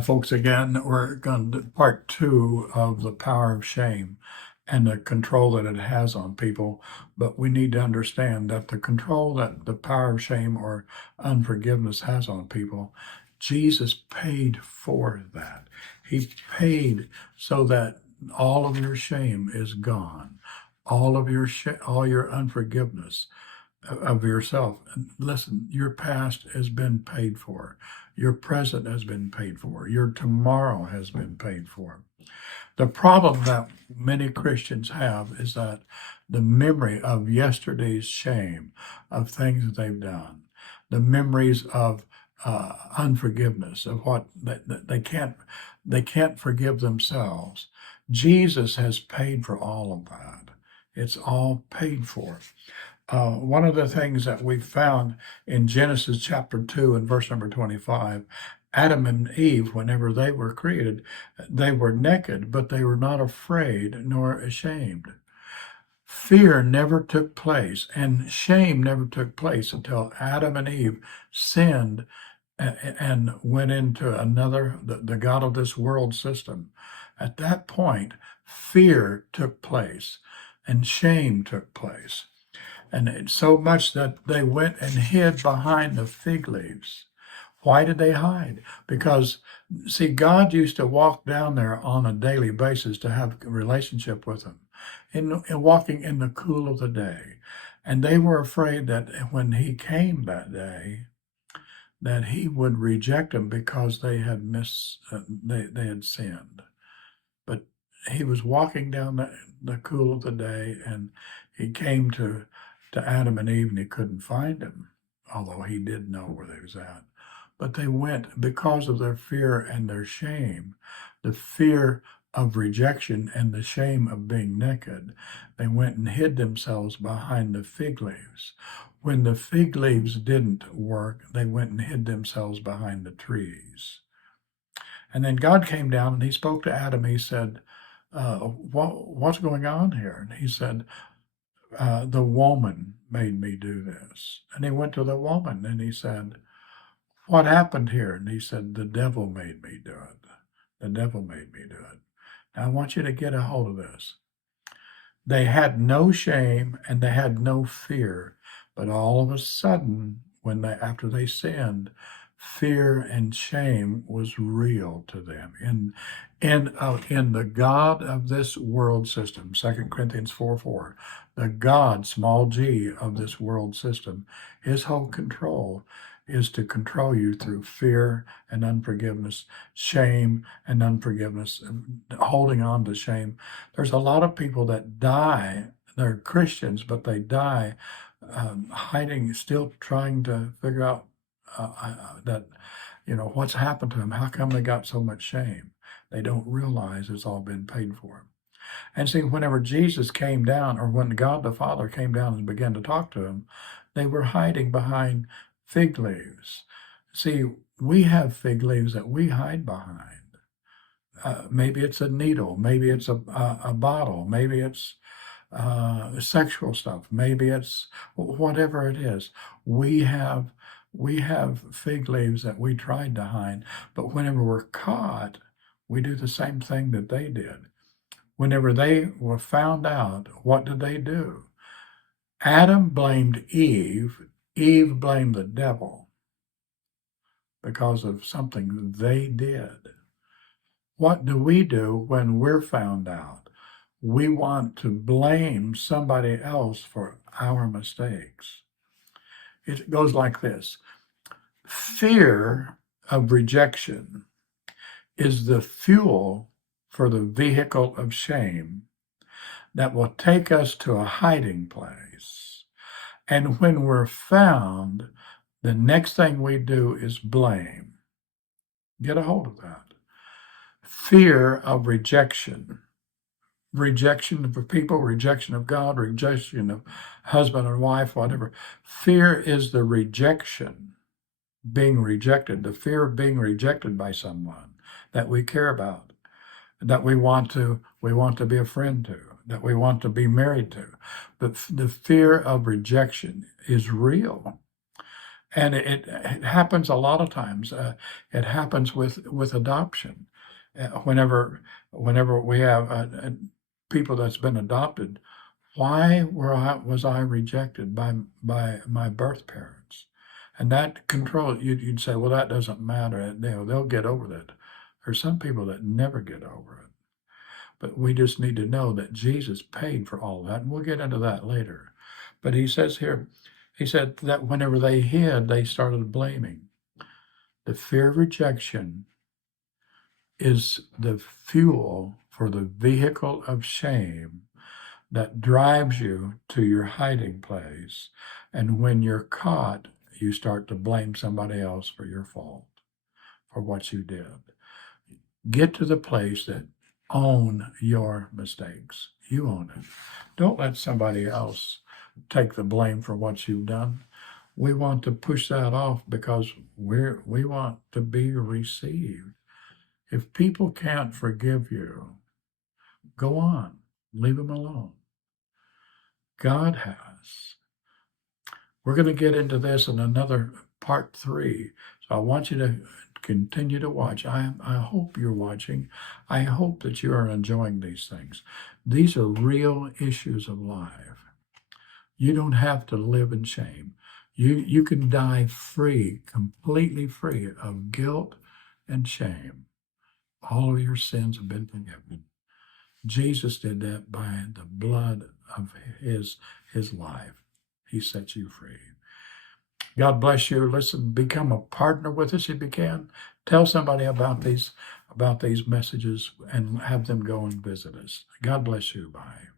Folks, again, we're going to do part two of the power of shame and the control that it has on people. But we need to understand that the control that the power of shame or unforgiveness has on people, Jesus paid for that. He paid so that all of your shame is gone, all your unforgiveness of yourself. And listen, your past has been paid for. Your present has been paid for. Your tomorrow has been paid for. The problem that many Christians have is that the memory of yesterday's shame, of things that they've done, the memories of unforgiveness, of what they can't forgive themselves. Jesus has paid for all of that. It's all paid for. One of the things that we found in Genesis chapter 2 and verse number 25, Adam and Eve, whenever they were created, they were naked, but they were not afraid nor ashamed. Fear never took place, and shame never took place until Adam and Eve sinned and went into the God of this world system. At that point, fear took place and shame took place. And it's so much that they went and hid behind the fig leaves. Why did they hide? Because, see, God used to walk down there on a daily basis to have a relationship with them, in walking in the cool of the day. And they were afraid that when he came that day, that he would reject them because they had they had sinned. But he was walking down the cool of the day, and he came to Adam and Eve, and he couldn't find them, although he did know where they was at. But they went because of their fear and their shame, the fear of rejection and the shame of being naked. They went and hid themselves behind the fig leaves. When the fig leaves didn't work, they went and hid themselves behind the trees. And then God came down and he spoke to Adam. He said, what's going on here? And he said, the woman made me do this. And he went to the woman and he said, what happened here? And he said, the devil made me do it. The devil made me do it. Now I want you to get a hold of this. They had no shame and they had no fear, but all of a sudden, after they sinned, fear and shame was real to them. In the God of this world system, 2 Corinthians 4:4, the God, small g, of this world system, his whole control is to control you through fear and unforgiveness, shame and unforgiveness, and holding on to shame. There's a lot of people that die, they're Christians, but they die hiding, still trying to figure out that, what's happened to them. How come they got so much shame? They don't realize it's all been paid for. And see, whenever Jesus came down, or when God the Father came down and began to talk to them, they were hiding behind fig leaves. See, we have fig leaves that we hide behind. Maybe it's a needle, maybe it's a bottle, maybe it's sexual stuff, maybe it's whatever it is. We have fig leaves that we tried to hide, but whenever we're caught, we do the same thing that they did. Whenever they were found out, what did they do? Adam blamed Eve. Eve blamed the devil because of something they did. What do we do when we're found out? We want to blame somebody else for our mistakes. It goes like this. Fear of rejection is the fuel for the vehicle of shame that will take us to a hiding place. And when we're found, the next thing we do is blame. Get a hold of that. Fear of rejection. Rejection of people, rejection of God, rejection of husband and wife, whatever. Fear is the rejection, being rejected, the fear of being rejected by someone that we care about, that we want to be a friend to, that we want to be married to. But the fear of rejection is real. And it happens a lot of times. It happens with adoption. Whenever we have people that's been adopted, why was I rejected by my birth parents? And that control, you'd say, well, that doesn't matter. They'll get over that. There's some people that never get over it. But we just need to know that Jesus paid for all that, and we'll get into that later. But he says here, he said that whenever they hid, they started blaming. The fear of rejection is the fuel for the vehicle of shame that drives you to your hiding place. And when you're caught, you start to blame somebody else for your fault, for what you did. Get to the place that own your mistakes. You own it. Don't let somebody else take the blame for what you've done. We want to push that off because we want to be received. If people can't forgive you, go on, leave them alone. God has. We're going to get into this in another part 3. So I want you to continue to watch. I hope you're watching. I hope that you are enjoying these things. These are real issues of life. You don't have to live in shame. You can die free, completely free of guilt and shame. All of your sins have been forgiven. Jesus did that by the blood of his life. He set you free. God bless you. Listen, become a partner with us if you can. Tell somebody about these messages and have them go and visit us. God bless you. Bye.